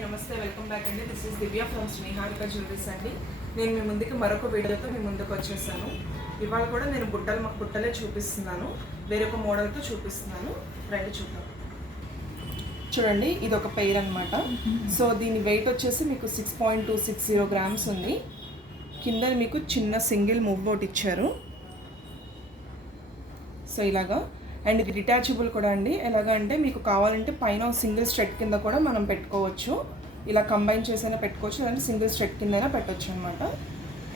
నమస్తే welcome back అండి. This is Divya from Sneharika jewelleries అండి. నేను మీ ముందుకి మరొక వీడియోతో మీ ముందుకు వచ్చేసాను. ఇవాళ కూడా నేను బుట్టలు బుట్టలే చూపిస్తున్నాను. వేరొక మోడల్తో చూపిస్తున్నాను. రెండు చూద్దాం. చూడండి ఇది ఒక పెయిర్ అనమాట సో దీని వెయిట్ వచ్చేసి మీకు six point two six zero grams ఉంది. కింద మీకు చిన్న సింగిల్ మూవ్ ఒకటి ఇచ్చారు. సో ఇలాగా అండ్ ఇది డిటాచబుల్ కూడా అండి. ఎలాగా అంటే మీకు కావాలంటే పైన సింగిల్ స్ట్రెట్ కింద కూడా మనం పెట్టుకోవచ్చు. ఇలా కంబైన్ చేసైనా పెట్టుకోవచ్చు. లేదంటే సింగిల్ స్ట్రెట్ కిందైనా పెట్టొచ్చు అనమాట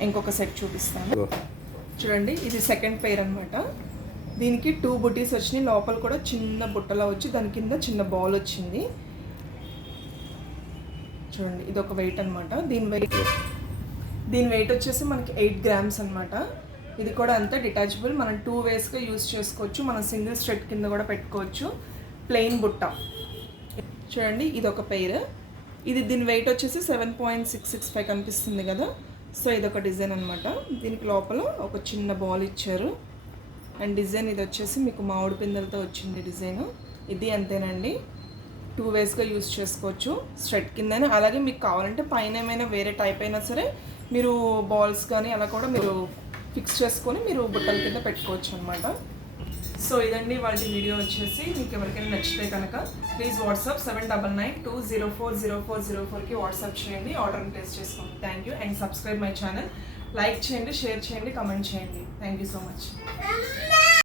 ఇంకొక సెట్ చూపిస్తాను. చూడండి ఇది సెకండ్ పెయిర్ అనమాట దీనికి టూ బుటీస్ వచ్చినాయి. లోపల కూడా చిన్న బుట్టలా వచ్చి దాని కింద చిన్న బాల్ వచ్చింది. చూడండి ఇది ఒక వెయిట్ అనమాట దీని వెయిట్ దీని వెయిట్ వచ్చేసి మనకి ఎయిట్ గ్రామ్స్ అనమాట ఇది కూడా అంతే డిటాచబుల్ మనం టూ వేస్గా యూస్ చేసుకోవచ్చు. మనం సింగిల్ స్ట్రెట్ కింద కూడా పెట్టుకోవచ్చు. ప్లెయిన్ బుట్ట. చూడండి ఇది ఒక పెయిర్ ఇది దీని వెయిట్ వచ్చేసి seven point six six five కనిపిస్తుంది కదా. సో ఇది ఒక డిజైన్ అనమాట దీనికి లోపల ఒక చిన్న బాల్ ఇచ్చారు. అండ్ డిజైన్ ఇది వచ్చేసి మీకు మామిడి పిందెలతో వచ్చింది డిజైన్ ఇది అంతేనండి. టూ వేస్గా యూస్ చేసుకోవచ్చు. స్ట్రెట్ కిందనే. అలాగే మీకు కావాలంటే పైన ఏమైనా వేరే టైప్ అయినా సరే మీరు బాల్స్ కానీ అలా కూడా మీరు ఫిక్స్ చేసుకొని మీరు బుట్టల కింద పెట్టుకోవచ్చు అనమాట సో ఇదండి వాళ్ళ వీడియో వచ్చేసి. మీకు ఎవరికైనా నచ్చితే కనుక please WhatsApp seven double nine two zero four zero four zero ఫోర్కి వాట్సాప్ చేయండి. ఆర్డర్ని ప్లేస్ చేసుకోండి thank you and subscribe my channel like చేయండి షేర్ చేయండి కమెంట్ చేయండి. Thank you so much